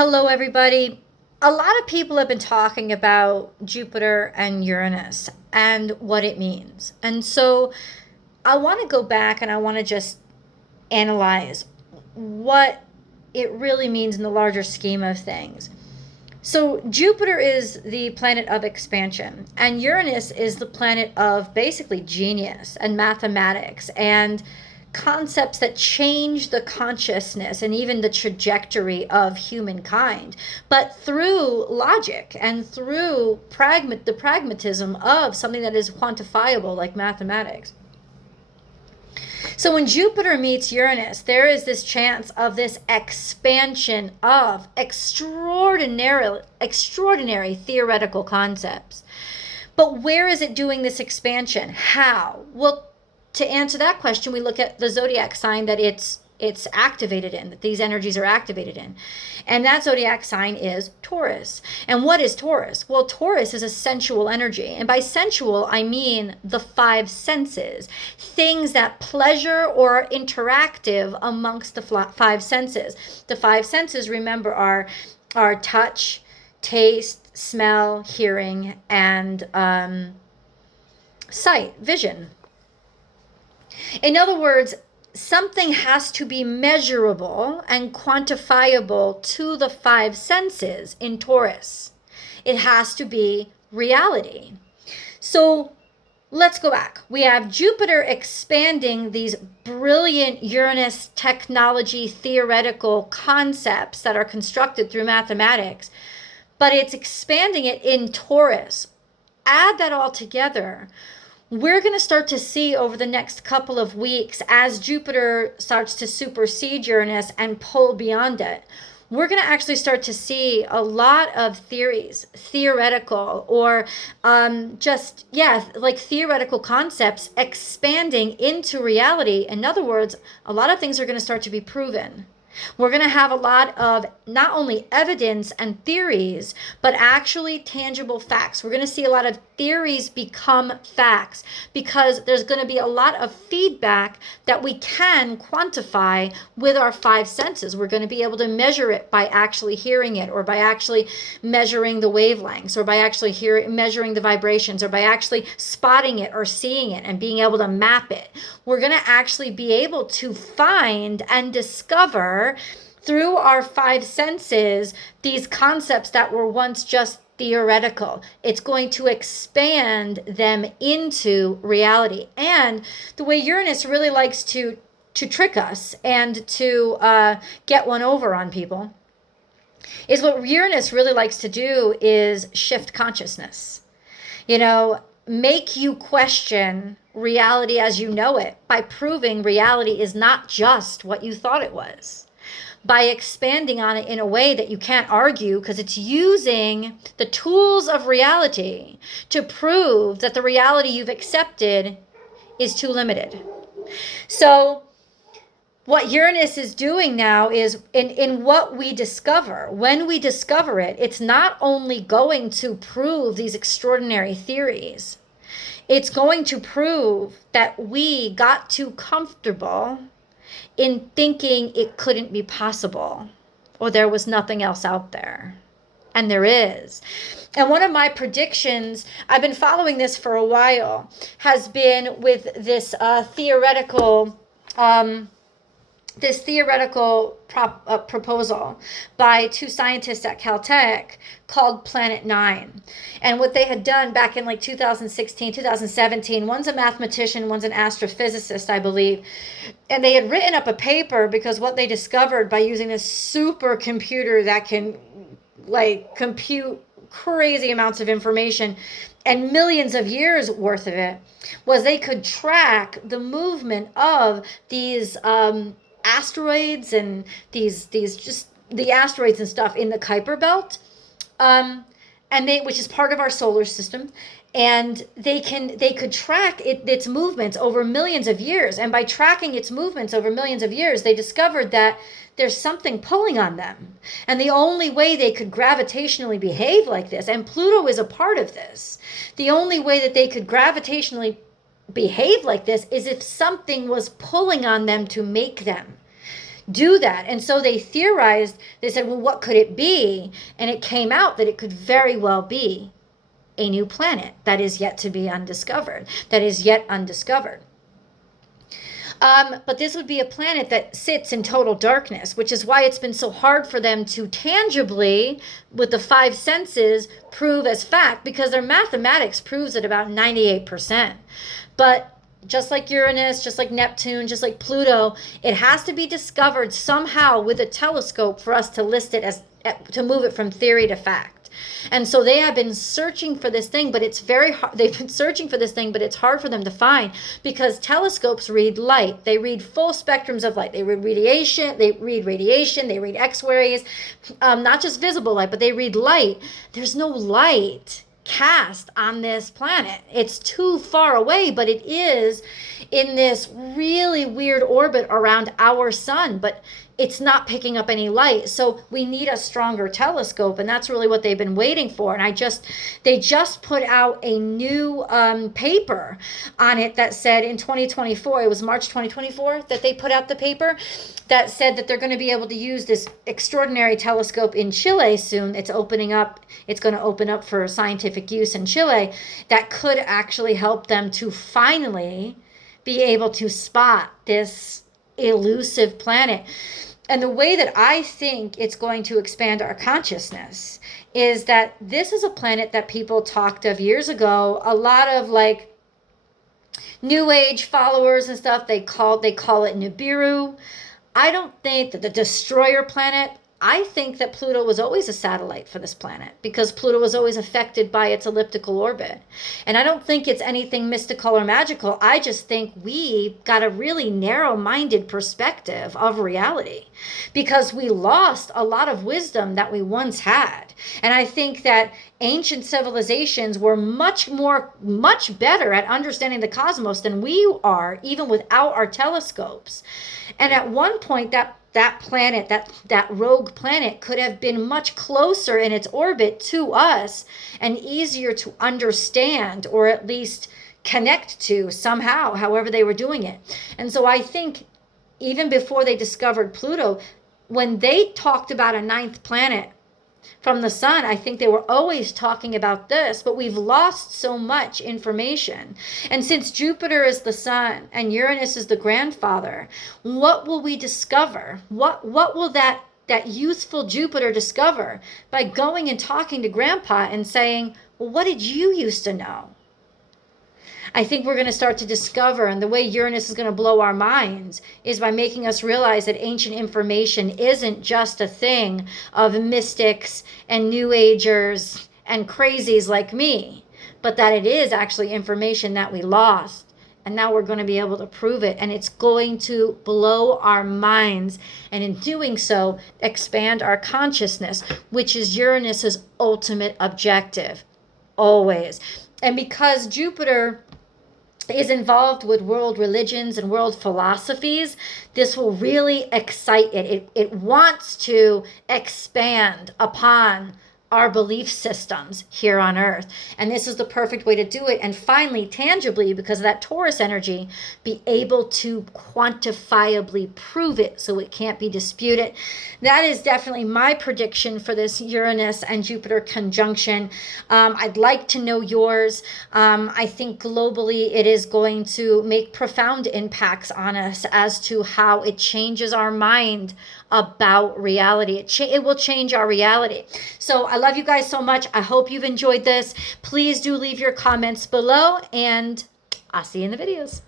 Hello, everybody. A lot of people have been talking about Jupiter and Uranus and what it means. And so I want to go back and I want to just analyze what it really means in the larger scheme of things. So Jupiter is the planet of expansion, and Uranus is the planet of basically genius and mathematics and concepts that change the consciousness and even the trajectory of humankind, but through logic and through the pragmatism of something that is quantifiable like mathematics. So when Jupiter meets Uranus, there is this chance of this expansion of extraordinary theoretical concepts. But where is it doing this expansion? How? Well, to answer that question, we look at the zodiac sign that it's activated in, that these energies are activated in. And that zodiac sign is Taurus. And what is Taurus? Well, Taurus is a sensual energy. And by sensual, I mean the five senses, things that pleasure or are interactive amongst the five senses. The five senses, remember, are touch, taste, smell, hearing, and sight, vision. In other words, something has to be measurable and quantifiable to the five senses in Taurus. It has to be reality. So let's go back. We have Jupiter expanding these brilliant Uranus technology theoretical concepts that are constructed through mathematics, but it's expanding it in Taurus. Add that all together. We're going to start to see over the next couple of weeks, as Jupiter starts to supersede Uranus and pull beyond it, we're going to actually start to see a lot of theories, theoretical, or like theoretical concepts expanding into reality. In other words, a lot of things are going to start to be proven. We're going to have a lot of not only evidence and theories, but actually tangible facts. We're going to see a lot of theories become facts because there's going to be a lot of feedback that we can quantify with our five senses. We're going to be able to measure it by actually hearing it, or by actually measuring the wavelengths, or by actually measuring the vibrations, or by actually spotting it or seeing it and being able to map it. We're going to actually be able to find and discover through our five senses these concepts that were once just theoretical. It's going to expand them into reality. And the way Uranus really likes to trick us and to get one over on people is what Uranus really likes to do is shift consciousness. Make you question reality as you know it by proving reality is not just what you thought it was, by expanding on it in a way that you can't argue, because it's using the tools of reality to prove that the reality you've accepted is too limited. So what Uranus is doing now is in what we discover, when we discover it, it's not only going to prove these extraordinary theories, it's going to prove that we got too comfortable in thinking it couldn't be possible, or there was nothing else out there. And there is. And one of my predictions, I've been following this for a while, has been with this theoretical proposal by two scientists at Caltech called Planet 9. And what they had done back in like 2016, 2017, one's a mathematician, one's an astrophysicist, I believe. And they had written up a paper because what they discovered by using this supercomputer that can like compute crazy amounts of information and millions of years worth of it was they could track the movement of these asteroids and these just the asteroids and stuff in the Kuiper belt, which is part of our solar system, and they could track its movements over millions of years. And by tracking its movements over millions of years, they discovered that there's something pulling on them, and the only way they could gravitationally behave like this, and Pluto is a part of this, the only way that they could gravitationally behave like this is if something was pulling on them to make them, do that. And so they theorized, they said, well, what could it be? And it came out that it could very well be a new planet that is yet to be undiscovered, that is yet undiscovered. But this would be a planet that sits in total darkness, which is why it's been so hard for them to tangibly, with the five senses, prove as fact, because their mathematics proves it about 98%. But just like Uranus, just like Neptune, just like Pluto, it has to be discovered somehow with a telescope for us to list it as, to move it from theory to fact. And so they have been searching for this thing, but it's very hard. They've been searching for this thing, but it's hard for them to find, because telescopes read light. They read full spectrums of light. They read radiation, they read X-rays, not just visible light, but they read light. There's no light cast on this planet. It's too far away, but it is in this really weird orbit around our sun, but it's not picking up any light. So we need a stronger telescope, and that's really what they've been waiting for. And they just put out a new paper on it that said in 2024, it was March 2024 that they put out the paper that said that they're going to be able to use this extraordinary telescope in Chile soon. It's opening up. It's going to open up for scientific use in Chile that could actually help them to finally be able to spot this elusive planet. And the way that I think it's going to expand our consciousness is that this is a planet that people talked of years ago. A lot of like New Age followers and stuff, they call it Nibiru. I don't think that the destroyer planet, I think that Pluto was always a satellite for this planet, because Pluto was always affected by its elliptical orbit. And I don't think it's anything mystical or magical. I just think we got a really narrow-minded perspective of reality, because we lost a lot of wisdom that we once had. And I think that ancient civilizations were much better at understanding the cosmos than we are, even without our telescopes. And at one point, that planet, that rogue planet, could have been much closer in its orbit to us and easier to understand, or at least connect to somehow, however they were doing it. And so I think even before they discovered Pluto, when they talked about a ninth planet from the sun, I think they were always talking about this, but we've lost so much information. And since Jupiter is the sun and Uranus is the grandfather, what will we discover? What will that youthful Jupiter discover by going and talking to Grandpa and saying, well, what did you used to know? I think we're going to start to discover, and the way Uranus is going to blow our minds is by making us realize that ancient information isn't just a thing of mystics and New Agers and crazies like me, but that it is actually information that we lost. And now we're going to be able to prove it, and it's going to blow our minds, and in doing so, expand our consciousness, which is Uranus's ultimate objective, always. And because Jupiter is involved with world religions and world philosophies, this will really excite it. It wants to expand upon our belief systems here on Earth. And this is the perfect way to do it. And finally, tangibly, because of that Taurus energy, be able to quantifiably prove it so it can't be disputed. That is definitely my prediction for this Uranus and Jupiter conjunction. I'd like to know yours. I think globally it is going to make profound impacts on us as to how it changes our mind about reality. It will change our reality. So I love you guys so much. I hope you've enjoyed this. Please do leave your comments below, and I'll see you in the videos.